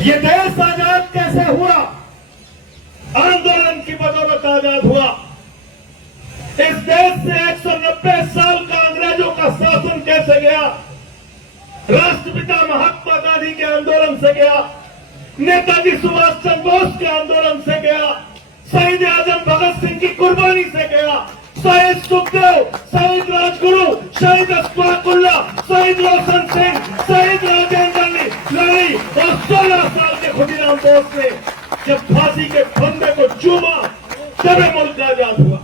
ये देश आजाद कैसे हुआ? आंदोलन की बदौलत आजाद हुआ। इस देश से 190 साल का अंग्रेजों का शासन कैसे गया? राष्ट्रपिता महात्मा गांधी के आंदोलन से गया, नेताजी सुभाष चंद्र बोस के आंदोलन से गया, शहीद आजम भगत सिंह की कुर्बानी से गया, शहीद सुखदेव, शहीद राजगुरु, शहीद अशफाकुल्ला, शहीद रोशन सिंह, शहीद राजेंद्र लड़ी और 16 साल के खुदीराम बोस ने जब फांसी के फंदे को चूमा तब मुल्क आजाद हुआ।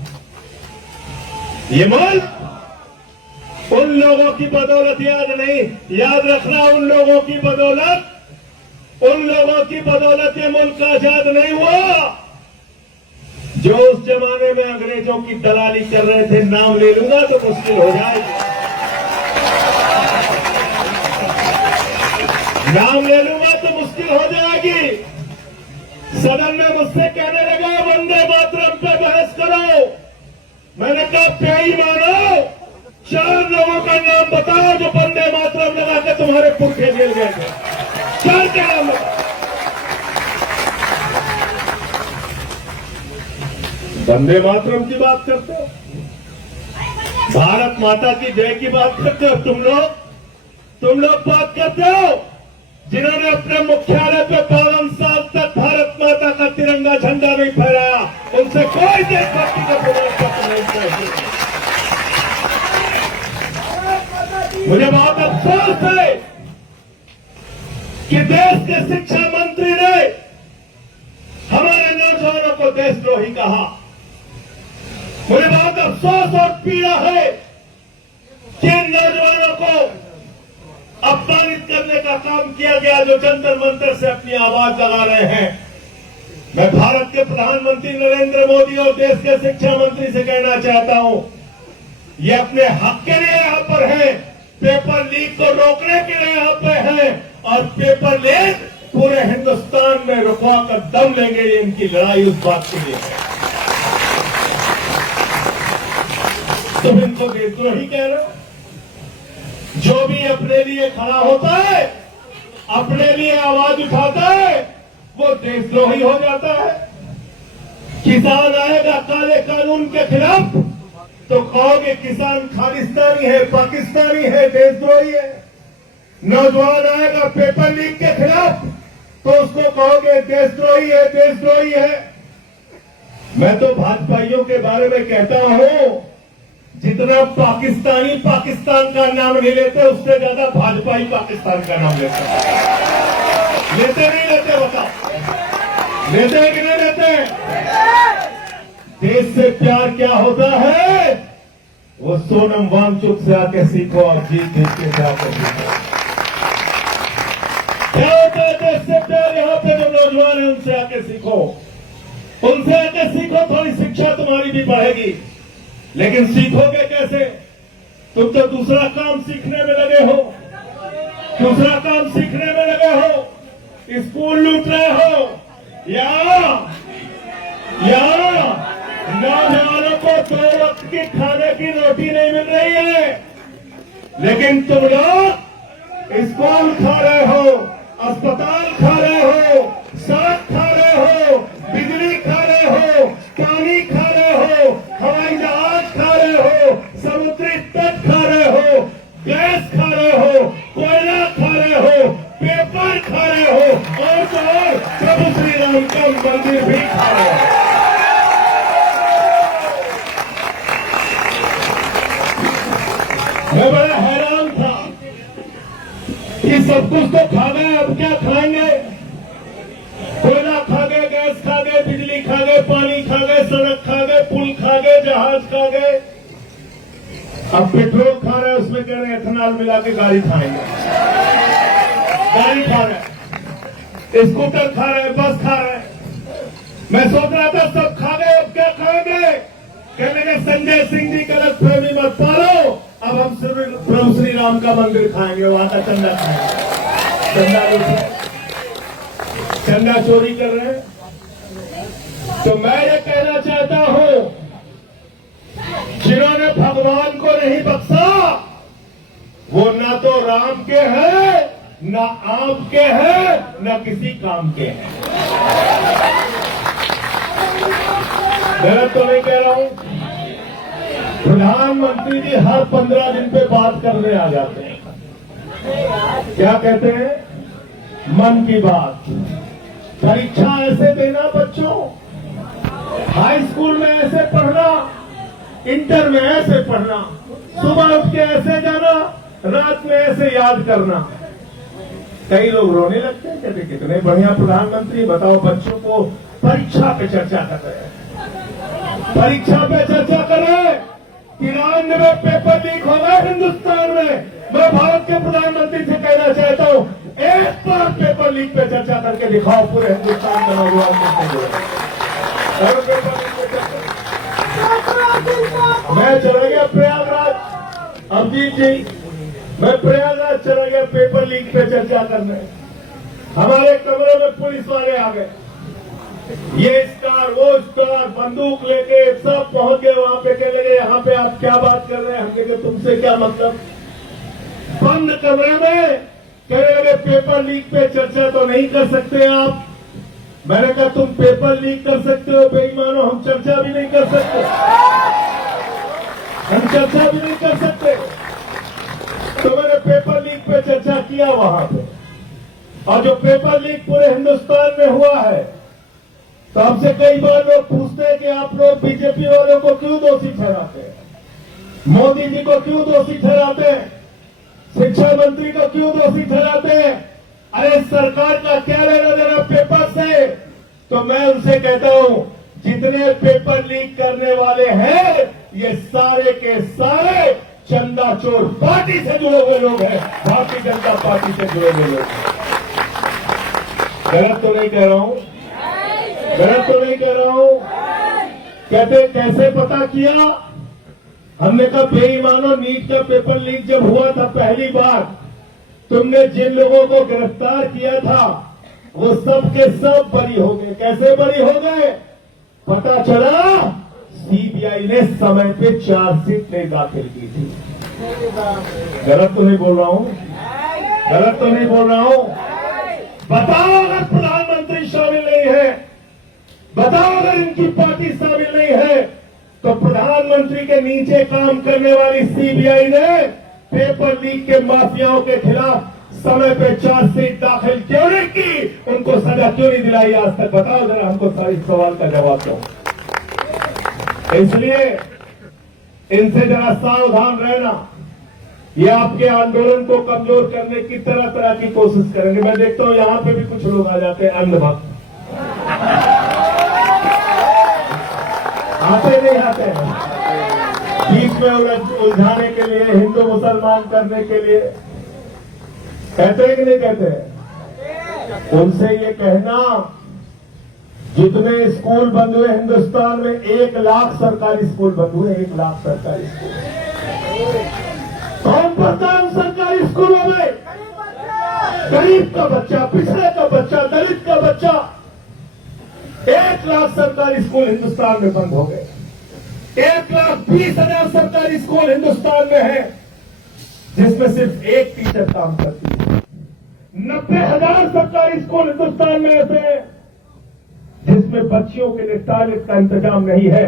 ये मुल्क उन लोगों की बदौलत याद नहीं, याद रखना, उन लोगों की बदौलत ये मुल्क आजाद नहीं हुआ जो उस जमाने में अंग्रेजों की दलाली कर रहे थे। नाम ले लूंगा तो मुश्किल हो जाएगी, नाम ले लूंगा तो मुश्किल हो जाएगी। सदन में मुझसे कहने लगा वंदे मातरम पे बहस करो। मैंने कहा प्याई मानो, 4 लोगों का नाम बताओ जो वंदे मातरम लगा के तुम्हारे पुरखे जेल गए थे। 4 के नाम वंदे मातरम की बात करते हो, भारत माता की जय की बात करते हो। तुम लोग बात करते हो जिन्होंने अपने मुख्यालय पे 52 साल तक भारत माता का तिरंगा झंडा नहीं फहराया, उनसे कोई देशभक्ति का प्रमाण पत्र नहीं चाहिए। मुझे बहुत अफसोस है कि देश के शिक्षा मंत्री ने हमारे नौजवानों को देशद्रोही कहा। मुझे बहुत अफसोस और पीड़ा है कि इन नौजवानों को अपमानित करने का काम किया गया जो जंतर मंतर से अपनी आवाज लगा रहे हैं। मैं भारत के प्रधानमंत्री नरेंद्र मोदी और देश के शिक्षा मंत्री से कहना चाहता हूं, ये अपने हक के लिए यहां पर है, पेपर लीक को रोकने के लिए यहां पर है और पेपर लीक पूरे हिंदुस्तान में रुकवा कर दम लेंगे। इनकी लड़ाई उस बात के लिए है। तुम इनको देशद्रोही कह रहे हो? जो भी अपने लिए खड़ा होता है, अपने लिए आवाज उठाता है, वो देशद्रोही हो जाता है। किसान आएगा काले कानून के खिलाफ तो कहोगे किसान खालिस्तानी है, पाकिस्तानी है, देशद्रोही है। नौजवान आएगा पेपर लीक के खिलाफ तो उसको कहोगे देशद्रोही है, देशद्रोही है। मैं तो भाजपाइयों के बारे में कहता हूं, जितना पाकिस्तानी पाकिस्तान का नाम नहीं लेते उससे ज्यादा भाजपाई पाकिस्तान का नाम लेते हैं। लेते नहीं लेते? बताओ, लेते कि नहीं लेते? देश से प्यार क्या होता है वो सोनम वांगचुक से आके सीखो और जीत के से आके सीखो। क्या होता है देश से प्यार? यहां पे जो नौजवान है उनसे आके सीखो, उनसे आके सीखो, थोड़ी शिक्षा तुम्हारी भी बढ़ेगी। लेकिन सीखोगे कैसे? तुम तो दूसरा काम सीखने में लगे हो, दूसरा काम सीखने में लगे हो, स्कूल लूट रहे हो, या नौजवानों को 2 वक्त की खाने की रोटी नहीं मिल रही है, लेकिन तुम लोग स्कूल खा रहे हो, अस्पताल खा रहे हो, सड़क खा रहे हो, बिजली खा रहे हो, पानी खा रहे हो, हवाई जहाज खा रहे हो, समुद्री तट खा रहे हो, गैस खा रहे हो, कोयला खा रहे हो, पेपर खा रहे हो और तो और प्रभु श्री राम का मंदिर भी खा रहे हो। मैं बड़ा हैरान था कि सब कुछ तो खा गए, अब क्या खाएंगे? कोयला खा गए, गैस खा गए, बिजली खा गए, पानी खा गए, सड़क खा गए, पुल खा गए, जहाज खा गए, अब पेट्रोल खा रहे हैं, उसमें कह रहे हैं इथेनॉल मिला के गाड़ी खाएंगे। गाड़ी खा रहे, स्कूटर खा रहे, बस खा रहे। मैं सोच रहा था सब खा गए, अब क्या खाएंगे? कहने लगे संजय सिंह जी गलतफहमी मत पालो, अब हम प्रभु श्री राम का मंदिर खाएंगे, वहां का चंदा खाएंगे। चंदा चोरी कर रहे हैं। तो मैं ये कहना चाहता हूं, जिन्होंने भगवान को नहीं बख्शा वो ना तो राम के हैं न आपके हैं न किसी काम के हैं। गलत तो नहीं कह रहा हूं? प्रधानमंत्री जी हर 15 दिन पे बात करने आ जाते हैं। क्या कहते हैं? मन की बात। परीक्षा ऐसे देना बच्चों, हाई स्कूल में ऐसे पढ़ना, इंटर में ऐसे पढ़ना, सुबह उठ के ऐसे जाना, रात में ऐसे याद करना। कई लोग रोने लगते हैं, कहते कितने बढ़िया प्रधानमंत्री, बताओ बच्चों को परीक्षा पे चर्चा कर रहे हैं। परीक्षा पे चर्चा कर रहे हैं। 93 पेपर लीक हो गए हिंदुस्तान में। मैं भारत के प्रधानमंत्री से कहना चाहता हूं, एक बार पेपर लीक पे चर्चा करके दिखाओ पूरे हिंदुस्तान का नौजवान। मैं चला गया प्रयागराज, अभिजीत जी, मैं प्रयागराज चला गया पेपर लीक पे चर्चा करने। हमारे कमरे में पुलिस वाले आ गए, ये स्टार वो स्टार, बंदूक लेके सब पहुंच गए वहां पे। कहने लगे यहाँ पे आप क्या बात कर रहे हैं? हम कहे तुमसे क्या मतलब? बंद कमरे में कहने लगे पेपर लीक पे चर्चा तो नहीं कर सकते आप। मैंने कहा तुम पेपर लीक कर सकते हो बेईमानो, हम चर्चा भी नहीं कर सकते, हम चर्चा भी नहीं कर सकते। तो मैंने पेपर लीक पे चर्चा किया वहां पे, और जो पेपर लीक पूरे हिंदुस्तान में हुआ है, तो हमसे कई बार लोग पूछते हैं कि आप लोग बीजेपी वालों को क्यों दोषी ठहराते हैं, मोदी जी को क्यों दोषी ठहराते हैं, शिक्षा मंत्री को क्यों दोषी ठहराते हैं? अरे सरकार का क्या लेना देना पेपर से? तो मैं उनसे कहता हूं, जितने पेपर लीक करने वाले हैं ये सारे के सारे चंदा चोर पार्टी से जुड़े हुए लोग हैं, भारतीय जनता पार्टी से जुड़े हुए लोग। गलत तो नहीं कह रहा हूं? गलत तो नहीं कह रहा हूं? कहते कैसे पता किया? हमने कहा बेईमानो, नीट का पेपर लीक जब हुआ था पहली बार, तुमने जिन लोगों को गिरफ्तार किया था वो सब के सब बरी हो गए। कैसे बरी हो गए? पता चला सीबीआई ने समय पे चार्जशीट नहीं दाखिल की थी। गलत तो नहीं बोल रहा हूं? गलत तो नहीं बोल रहा हूं? बताओ अगर प्रधानमंत्री शामिल नहीं है, बताओ अगर इनकी पार्टी शामिल नहीं है, तो प्रधानमंत्री के नीचे काम करने वाली सीबीआई ने पेपर लीक के माफियाओं के खिलाफ समय पे चार्जशीट दाखिल क्यों नहीं की? उनको सजा क्यों नहीं दिलाई आज तक? बताओ जरा हमको सारी सवाल का जवाब दो। इसलिए इनसे जरा सावधान रहना, ये आपके आंदोलन को कमजोर करने की तरह तरह की कोशिश करेंगे। मैं देखता हूं यहां पे भी कुछ लोग आ जाते हैं अंधभक्त, आते नहीं आते हैं बीच में उलझाने के लिए, हिंदू मुसलमान करने के लिए। कहते हैं कि नहीं कहते हैं? उनसे ये कहना, जितने स्कूल बंद हुए हिंदुस्तान में, 1 लाख सरकारी स्कूल बंद हुए, 1 लाख सरकारी स्कूल। कौन पढ़ता है सरकारी स्कूलों में? गरीब का बच्चा, पिछड़े का बच्चा, दलित का बच्चा। 1 लाख सरकारी स्कूल हिंदुस्तान में बंद हो गए। 1,20,000 सरकारी स्कूल हिंदुस्तान में है, जिसमें सिर्फ एक टीचर काम करती है। 90,000 सरकारी स्कूल हिंदुस्तान में ऐसे हैं जिसमें बच्चियों के लिए टॉयलेट का इंतजाम नहीं है।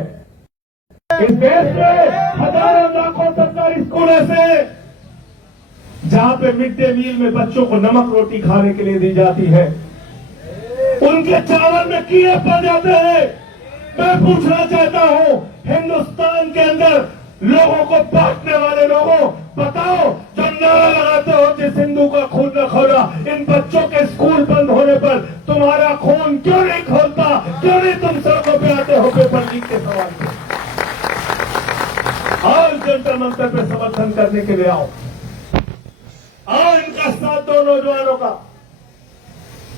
इस देश में हजारों लाखों सरकारी स्कूल ऐसे हैं जहां पे मिड डे मील में बच्चों को नमक रोटी खाने के लिए दी जाती है, उनके चावल में कीड़े पड़ जाते हैं। मैं पूछना चाहता हूं, हिंदुस्तान के अंदर लोगों को बांटने वाले लोगों, बताओ, जो नारा लगाते हो जिस हिंदू का खून न खोला, इन बच्चों के स्कूल बंद होने पर तुम्हारा खून क्यों नहीं खोलता? क्यों नहीं तुम सड़कों पे आते हो पेपर लीक के सवाल पे? और जंतर मंतर पे समर्थन करने के लिए आओ, और इनका साथ दो नौजवानों का।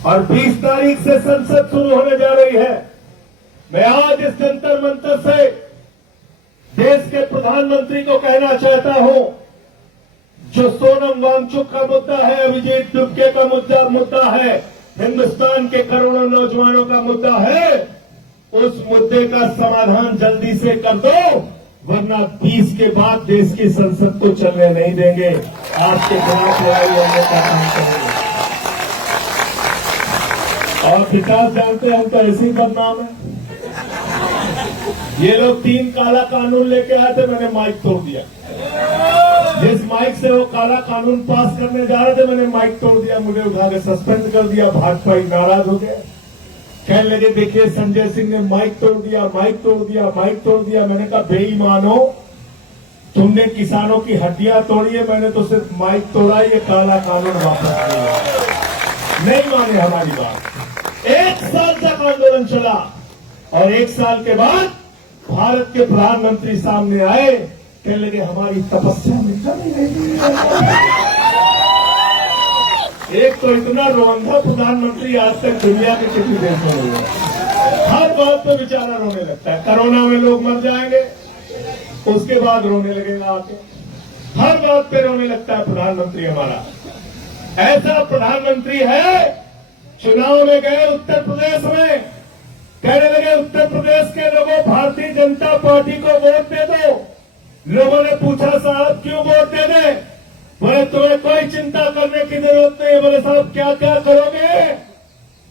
और 20 तारीख से संसद शुरू होने जा रही है। मैं आज इस जंतर मंतर से देश के प्रधानमंत्री को कहना चाहता हूं, जो सोनम वांगचुक का मुद्दा है, अभिजीत दुबके का मुद्दा है, हिंदुस्तान के करोड़ों नौजवानों का मुद्दा है, उस मुद्दे का समाधान जल्दी से कर दो, वरना 20 के बाद देश की संसद को चलने नहीं देंगे। आपके खिलाफ लड़ाई लड़ने का काम करेंगे। और विकास जानते हैं हम तो ऐसे ही बदनाम है। ये लोग 3 काला कानून लेके आए थे, मैंने माइक तोड़ दिया। जिस माइक से वो काला कानून पास करने जा रहे थे मैंने माइक तोड़ दिया, मुझे उठा के सस्पेंड कर दिया। भाजपा ही नाराज हो गए, कहने लगे देखिए संजय सिंह ने माइक तोड़ दिया, माइक तोड़ दिया, माइक तोड़ दिया। मैंने कहा बेईमानो, तुमने किसानों की हड्डियां तोड़ी है, मैंने तो सिर्फ माइक तोड़ा, ये काला कानून वापस नहीं माने हमारी बात। 1 साल तक आंदोलन चला और 1 साल के बाद भारत के प्रधानमंत्री सामने आए, कहने लगे हमारी तपस्या मिटा नहीं रही। एक तो इतना रोंधा प्रधानमंत्री आज तक दुनिया के किसी देश में नहीं है। हर बात पे बेचारा रोने लगता है। कोरोना में लोग मर जाएंगे, उसके बाद रोने लगेगा आके। हर बात पे रोने लगता है प्रधानमंत्री हमारा। ऐसा प्रधानमंत्री है, चुनाव में गए उत्तर प्रदेश में, कहने लगे उत्तर प्रदेश के लोगों भारतीय जनता पार्टी को वोट दे दो। लोगों ने पूछा साहब क्यों वोट दे दे? बोले तुम्हें कोई चिंता करने की जरूरत नहीं। बोले साहब क्या क्या करोगे?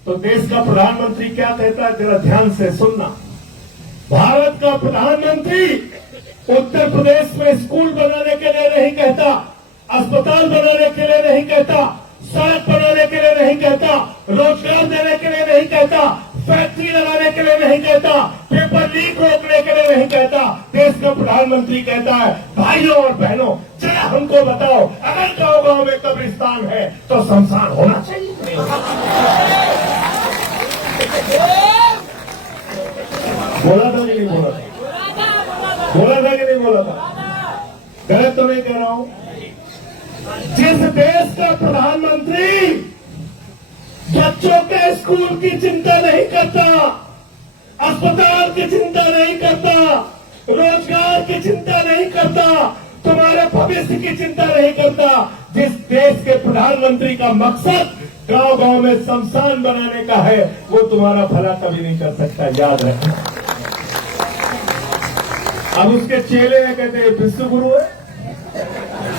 तो देश का प्रधानमंत्री क्या कहता है जरा ध्यान से सुनना। भारत का प्रधानमंत्री उत्तर प्रदेश में स्कूल बनाने के लिए नहीं कहता, अस्पताल बनाने के लिए नहीं कहता, सड़क बनाने के लिए नहीं कहता, रोजगार देने के लिए नहीं कहता, फैक्ट्री लगाने के लिए नहीं कहता, पेपर लीक रोकने के लिए नहीं कहता। देश का प्रधानमंत्री कहता है भाइयों और बहनों जरा हमको बताओ, अगर गांव-गांव में कब्रिस्तान है तो शमशान होना चाहिए। बोला था कि नहीं बोला था? बोला था कि नहीं बोला था? गलत तो नहीं कह रहा हूं। जिस देश का प्रधानमंत्री बच्चों के स्कूल की चिंता नहीं करता, अस्पताल की चिंता नहीं करता, रोजगार की चिंता नहीं करता, तुम्हारे भविष्य की चिंता नहीं करता, जिस देश के प्रधानमंत्री का मकसद गांव-गांव में शमशान बनाने का है, वो तुम्हारा भला कभी नहीं कर सकता, याद रखना। अब उसके चेले ने कहते हैं विश्व गुरु है,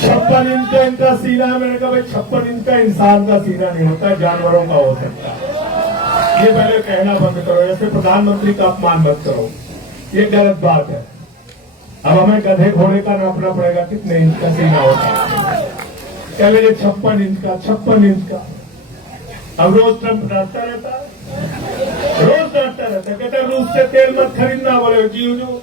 56 इंच का इनका सीना है। मैंने कहा भाई 56 इंच का इंसान का सीना नहीं होता, जानवरों का हो सकता है। ये पहले कहना बंद करो, ऐसे प्रधानमंत्री का अपमान मत करो, ये गलत बात है। अब हमें गधे घोड़े का नापना पड़ेगा कितने इंच का सीना होता है। कह लीजिए 56 इंच का, 56 इंच का। अब रोज ट्रंप डांटता रहता है, रोज डांटता रहता है, कहता है रूस से तेल मत खरीदना। बोले जी हुजूर,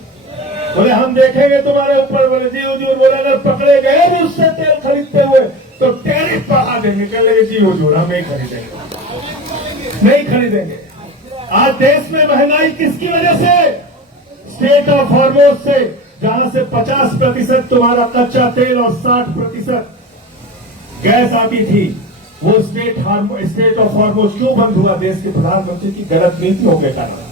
बोले हम देखेंगे तुम्हारे ऊपर। बोले जी हुजूर, बोले अगर पकड़े गए रूस से तेल खरीदते हुए तो टैरिफ बढ़ा देंगे। कह लगे जी हुजूर हम नहीं खरीदेंगे, नहीं खरीदेंगे। आज देश में महंगाई किसकी वजह से? स्टेट ऑफ हॉर्मोज से, जहां से 50% तुम्हारा कच्चा तेल और 60% गैस आती थी, वो स्टेट ऑफ हॉर्मोज क्यों बंद हुआ? देश के प्रधानमंत्री की गलत नीतियों के कारण।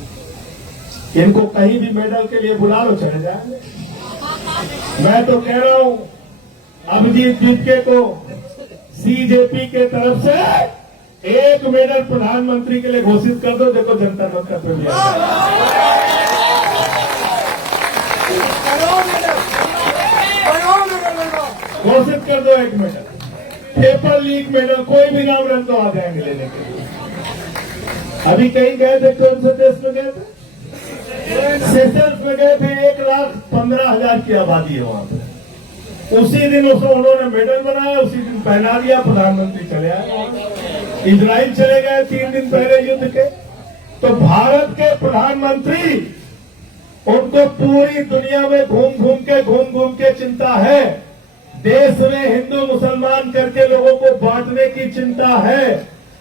इनको कहीं भी मेडल के लिए बुला लो, चले जाएंगे। मैं तो कह रहा हूं अभिजीत जीतके को सीजेपी के तरफ से 1 मेडल प्रधानमंत्री के लिए घोषित कर दो। देखो जनता मंच पे भी घोषित कर दो 1 मेडल। पेपर लीक मेडल, कोई भी नाम रख दो, आ जाएंगे लेने के लिए। अभी कहीं गए थे, कौन से देश में गए थे? सेशल्स में गए थे। 1,15,000 की आबादी है वहां पे। उसी दिन उसको उन्होंने मेडल बनाया, उसी दिन पहना दिया, प्रधानमंत्री चले आए। इजराइल चले गए 3 दिन पहले युद्ध के। तो भारत के प्रधानमंत्री, उनको पूरी दुनिया में घूम घूम के चिंता है। देश में हिंदू मुसलमान करके लोगों को बांटने की चिंता है।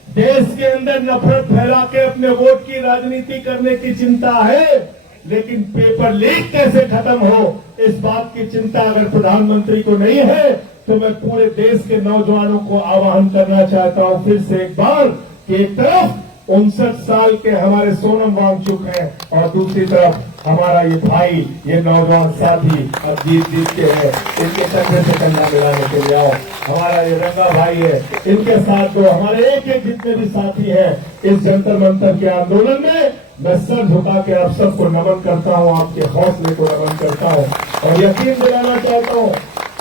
देश के अंदर नफरत फैला के अपने वोट की राजनीति करने की चिंता है। लेकिन पेपर लीक कैसे खत्म हो, इस बात की चिंता अगर प्रधानमंत्री को नहीं है, तो मैं पूरे देश के नौजवानों को आह्वान करना चाहता हूं फिर से एक बार कि एक तरफ 59 साल के हमारे सोनम वांगचुक हैं और दूसरी तरफ हमारा ये भाई, ये नौजवान साथी अब जीत के हैं। इनके कंधे से कंधा मिलाने के लिए आओ। हमारा ये रंगा भाई है, इनके साथ दो। हमारे एक एक जितने भी साथी हैं इस जंतर मंतर के आंदोलन में, मैं सर झुका के आप सबको नमन करता हूं, आपके हौसले को नमन करता हूं और यकीन दिलाना चाहता हूं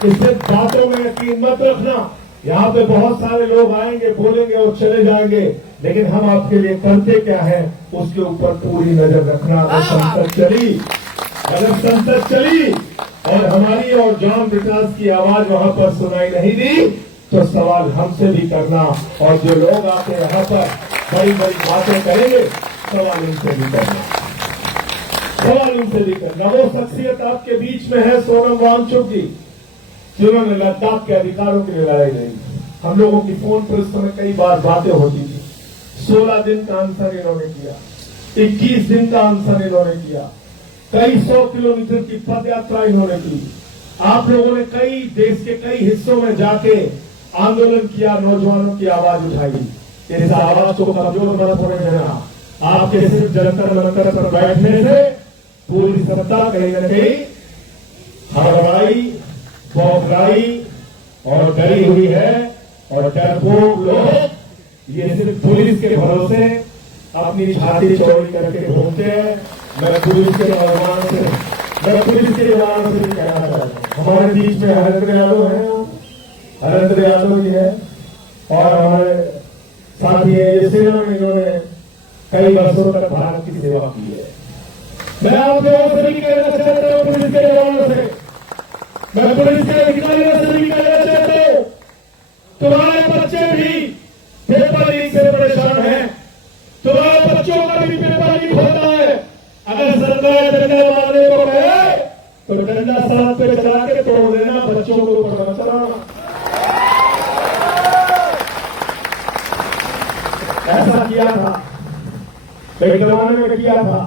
कि सिर्फ बातों में यकीन मत रखना। यहाँ पे बहुत सारे लोग आएंगे, बोलेंगे और चले जाएंगे। लेकिन हम आपके लिए करते क्या है उसके ऊपर पूरी नजर रखना। अगर संसद चली और हमारी और जॉन विकास की आवाज वहां पर सुनाई नहीं दी तो सवाल हमसे भी करना, और जो लोग आके यहाँ पर बड़ी बड़ी बातें करेंगे सवाल उनसे भी करना, वो शख्सियत आपके बीच में है सोनम वांगचुक जी, जिन्होंने लद्दाख के अधिकारों के लिए लड़ाई लड़ी। हम लोगों की फोन पर उस समय कई बार बातें होती थी। 16 दिन का अनशन इन्होंने किया, 21 दिन का अनशन इन्होंने किया, कई 100 किलोमीटर की पद यात्रा इन्होंने की। आप लोगों ने कई देश के कई हिस्सों में जाके आंदोलन किया, नौजवानों की आवाज उठाई। इस आवाज को कमजोर मत होने देना। आपके सिर्फ जंतर मंतर पर बैठने से पूरी सत्ता कहीं न कहीं हड़बड़ाई, बौखलाई और डरी हुई है, और डरपोक लोग ये सिर्फ पुलिस के भरोसे अपनी छाती चौड़ी करके घूमते हैं। मैं पुलिस के जवानों से कहना चाहता हूँ, हमारे बीच में हरेंद्र यादव है, हरेंद्र यादव जी है, और हमारे साथी है सेना में, इन्होंने कई वर्षों तक भारत की सेवा की है। मैं आप लोगों से भी कहना चाहता हूँ, पुलिस के जवानों से, मैं पुलिस के अधिकारियों से भी कहना चाहता हूँ, तुम्हारे बच्चे भी पेपर लीक से परेशान हैं, तुम्हारे बच्चों का भी पेपर लीक होता है। अगर सरकार डंडा मारने को कहे तो डंडा सड़क पे चला के तोड़ देना, बच्चों को ऊपर मत चलाना। ऐसा किया था, एक जमाने में किया था,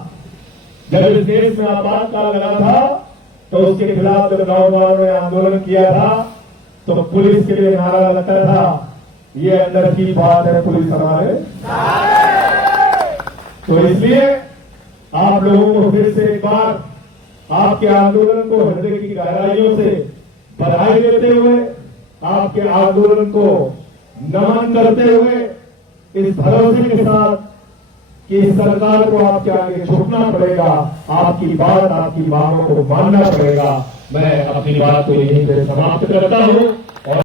जब इस देश में आपातकाल लगा था तो उसके खिलाफ जब नौजवानों ने आंदोलन किया था तो पुलिस के लिए नारा लगता था, ये अंदर की बात है पुलिस हमारे। तो इसलिए आप लोगों को फिर से एक बार आपके आंदोलन को हृदय की गहराइयों से बधाई देते हुए, आपके आंदोलन को नमन करते हुए, इस भरोसे के साथ कि इस सरकार को आपके आगे झुकना पड़ेगा, आपकी बात, आपकी मांगों को मानना पड़ेगा, मैं अपनी बात को यहीं पे समाप्त करता हूं।